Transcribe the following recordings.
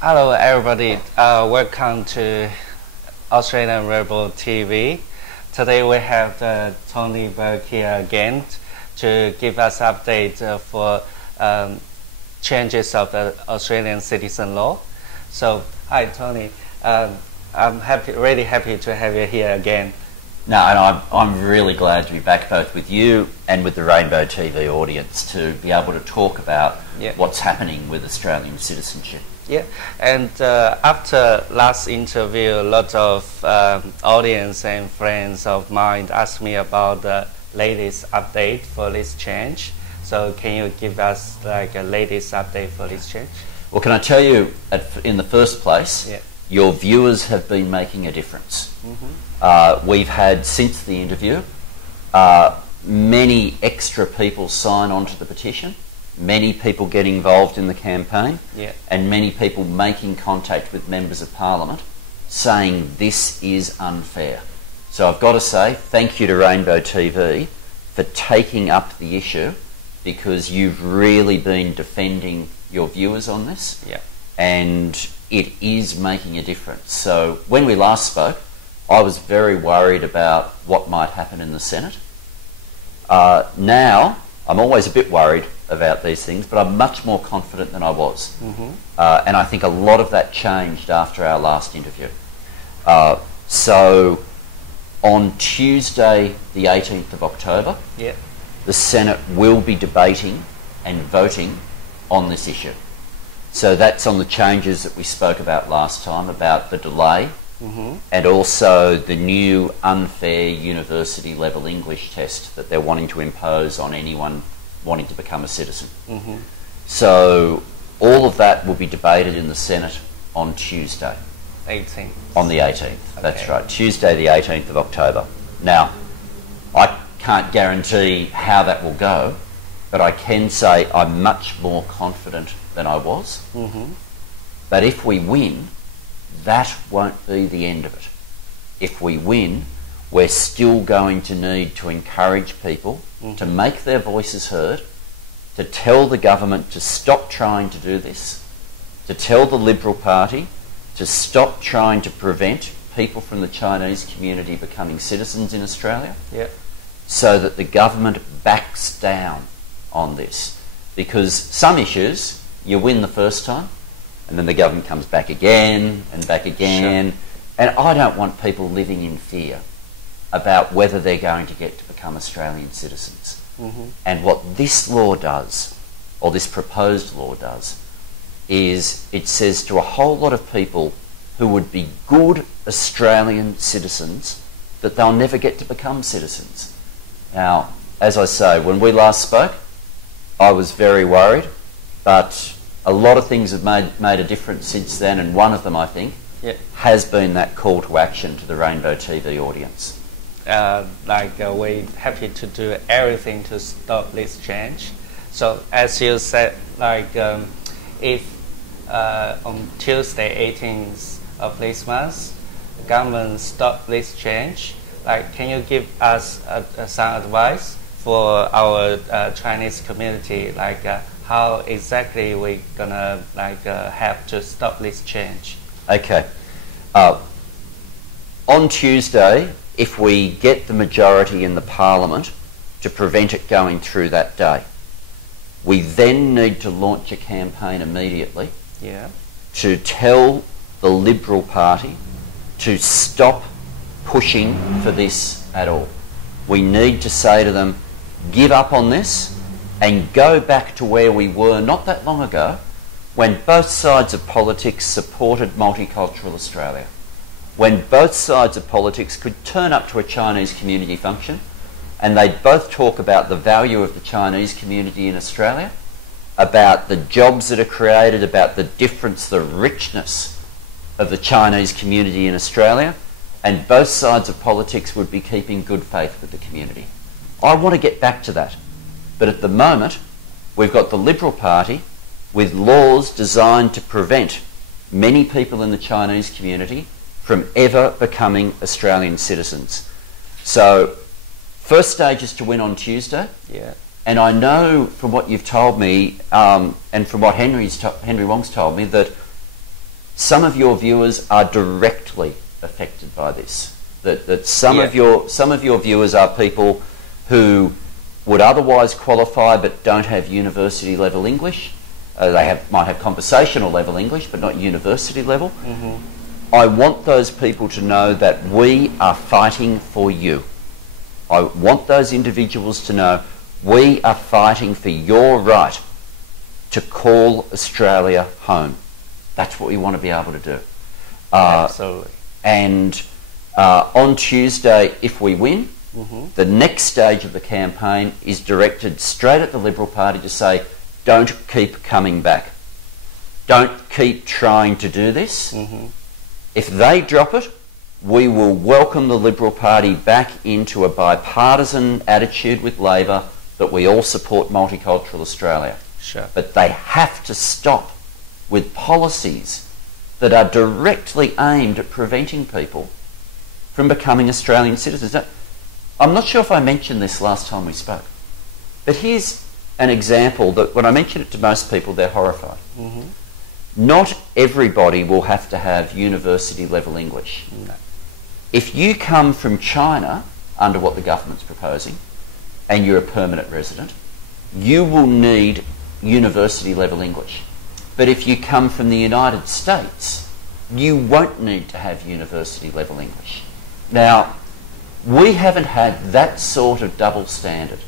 Hello everybody, welcome to Australian Rebel TV. Today we have Tony Burke here again to give us update for changes of the Australian citizen law. So, hi Tony, I'm really happy to have you here again. No, and I'm really glad to be back both with you and with the Rainbow TV audience to be able to talk about what's happening with Australian citizenship. Yeah, and after last interview, a lot of audience and friends of mine asked me about the latest update for this change. So can you give us like a latest update for this change? Well, can I tell you, in the first place, your viewers have been making a difference. We've had, since the interview, many extra people sign on to the petition, many people get involved in the campaign, and many people making contact with members of Parliament saying this is unfair. So I've got to say thank you to Rainbow TV for taking up the issue, because you've really been defending your viewers on this, and it is making a difference. So when we last spoke, I was very worried about what might happen in the Senate. Now, I'm always a bit worried about these things, but I'm much more confident than I was. And I think a lot of that changed after our last interview. So on Tuesday, the 18th of October, the Senate will be debating and voting on this issue. So that's on the changes that we spoke about last time, about the delay, and also the new unfair university level English test that they're wanting to impose on anyone wanting to become a citizen. So all of that will be debated in the Senate on Tuesday. 18th. On the 18th, that's right. Tuesday the 18th of October. Now, I can't guarantee how that will go, but I can say I'm much more confident than I was. But if we win, that won't be the end of it. If we win, we're still going to need to encourage people to make their voices heard, to tell the government to stop trying to do this, to tell the Liberal Party to stop trying to prevent people from the Chinese community becoming citizens in Australia, so that the government backs down on this. Because some issues, you win the first time, and then the government comes back again and back again. And I don't want people living in fear about whether they're going to get to become Australian citizens. And what this law does, or this proposed law does, is it says to a whole lot of people who would be good Australian citizens that they'll never get to become citizens. Now, as I say, when we last spoke, I was very worried, but a lot of things have made a difference since then, and one of them, I think, has been that call to action to the Rainbow TV audience. We're happy to do everything to stop this change. So as you said, if on Tuesday 18th of this month, the government stop this change, can you give us some advice for our Chinese community, how exactly we're gonna have to stop this change? Okay. On Tuesday, if we get the majority in the Parliament to prevent it going through that day, we then need to launch a campaign immediately to tell the Liberal Party to stop pushing for this at all. We need to say to them, give up on this and go back to where we were not that long ago, when both sides of politics supported multicultural Australia, when both sides of politics could turn up to a Chinese community function and they'd both talk about the value of the Chinese community in Australia, about the jobs that are created, about the difference, the richness of the Chinese community in Australia, and both sides of politics would be keeping good faith with the community. I want to get back to that. But at the moment, we've got the Liberal Party with laws designed to prevent many people in the Chinese community from ever becoming Australian citizens. So, first stage is to win on Tuesday. And I know from what you've told me, and from what Henry Wong's told me, that some of your viewers are directly affected by this. That some of your viewers are people who would otherwise qualify but don't have university level English. Might have conversational level English but not university level. I want those people to know that we are fighting for you. I want those individuals to know we are fighting for your right to call Australia home. That's what we want to be able to do. Absolutely. And on Tuesday, if we win, the next stage of the campaign is directed straight at the Liberal Party to say, don't keep coming back. Don't keep trying to do this. If they drop it, we will welcome the Liberal Party back into a bipartisan attitude with Labor that we all support multicultural Australia. Sure. But they have to stop with policies that are directly aimed at preventing people from becoming Australian citizens. Now, I'm not sure if I mentioned this last time we spoke, but here's an example that when I mention it to most people, they're horrified. Not everybody will have to have university level English. No. If you come from China, under what the government's proposing, and you're a permanent resident, you will need university level English. But if you come from the United States, you won't need to have university level English. Now, we haven't had that sort of double standard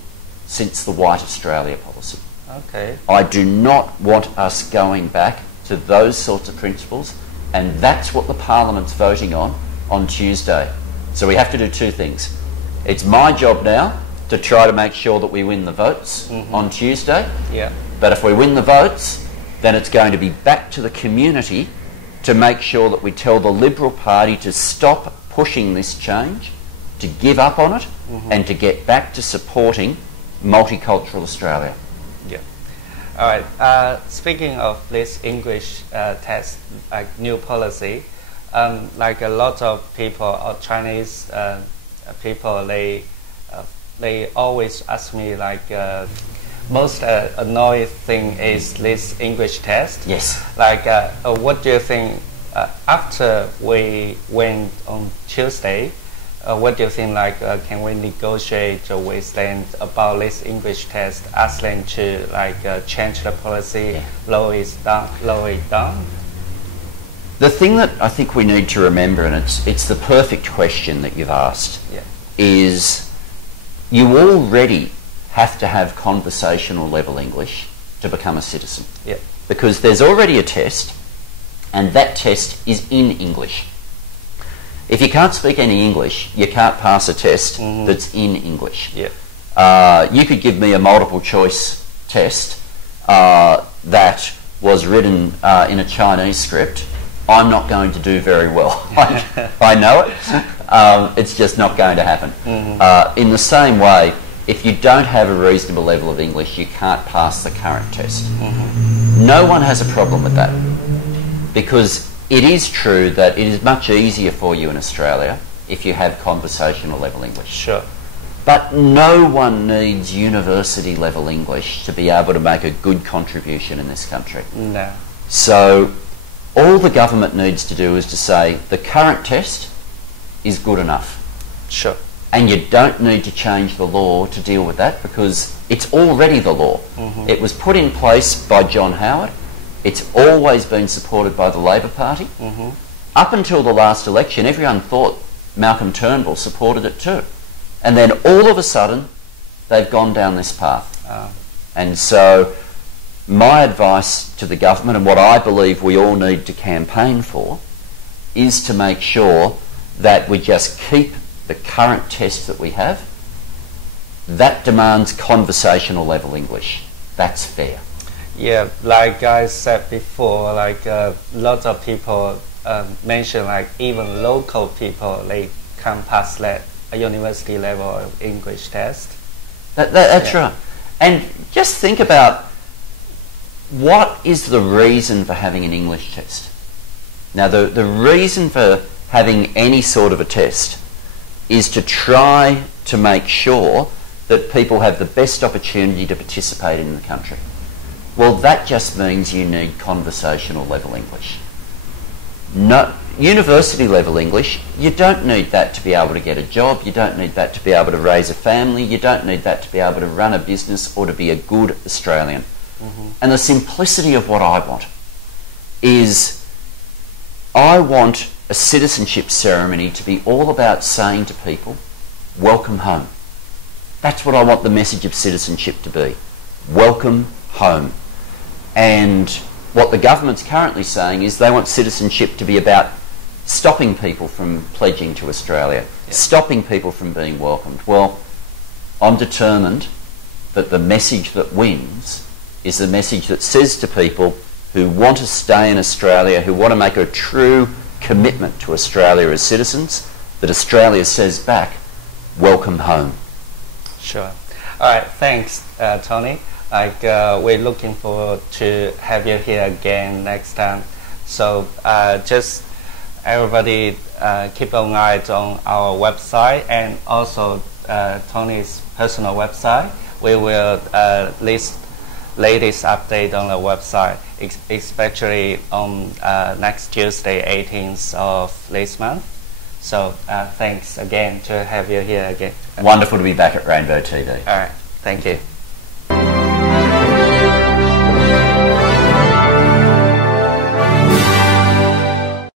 since the White Australia policy. Okay. I do not want us going back to those sorts of principles, and that's what the Parliament's voting on Tuesday. So we have to do two things. It's my job now to try to make sure that we win the votes on Tuesday. Yeah. But if we win the votes, then it's going to be back to the community to make sure that we tell the Liberal Party to stop pushing this change, to give up on it, and to get back to supporting multicultural Australia. Yeah. All right. Speaking of this English test, like new policy, like a lot of people or Chinese people, they always ask me like most annoying thing is this English test. Yes. Like what do you think after we win on Tuesday? What do you think? Like, can we negotiate with them about this English test, ask them to like change the policy, lower it down? The thing that I think we need to remember, and it's the perfect question that you've asked, is you already have to have conversational level English to become a citizen. Yeah. Because there's already a test, and that test is in English. If you can't speak any English, you can't pass a test that's in English. Yeah. You could give me a multiple choice test that was written in a Chinese script. I'm not going to do very well. I know it. It's just not going to happen. In the same way, if you don't have a reasonable level of English, you can't pass the current test. No one has a problem with that, because it is true that it is much easier for you in Australia if you have conversational level English. Sure. But no one needs university level English to be able to make a good contribution in this country. No. So all the government needs to do is to say the current test is good enough. Sure. And you don't need to change the law to deal with that, because it's already the law. It was put in place by John Howard. It's always been supported by the Labor Party. Up until the last election, everyone thought Malcolm Turnbull supported it too. And then all of a sudden, they've gone down this path. And so my advice to the government, and what I believe we all need to campaign for, is to make sure that we just keep the current test that we have. That demands conversational level English. That's fair. Yeah, like I said before, like lots of people mention, like even local people, they can't pass that university level of English test. That's right. And just think about, what is the reason for having an English test? Now, the reason for having any sort of a test is to try to make sure that people have the best opportunity to participate in the country. Well, that just means you need conversational level English. No, university level English, you don't need that to be able to get a job, you don't need that to be able to raise a family, you don't need that to be able to run a business or to be a good Australian. And the simplicity of what I want is I want a citizenship ceremony to be all about saying to people, welcome home. That's what I want the message of citizenship to be. Welcome home. And what the government's currently saying is they want citizenship to be about stopping people from pledging to Australia, stopping people from being welcomed. Well, I'm determined that the message that wins is the message that says to people who want to stay in Australia, who want to make a true commitment to Australia as citizens, that Australia says back, welcome home. Sure. All right, thanks, Tony. We're looking forward to have you here again next time. So just everybody keep an eye on our website and also Tony's personal website. We will list latest update on the website, especially on next Tuesday, 18th of this month. So thanks again to have you here again. Wonderful to be back at Rainbow TV. All right, thank you.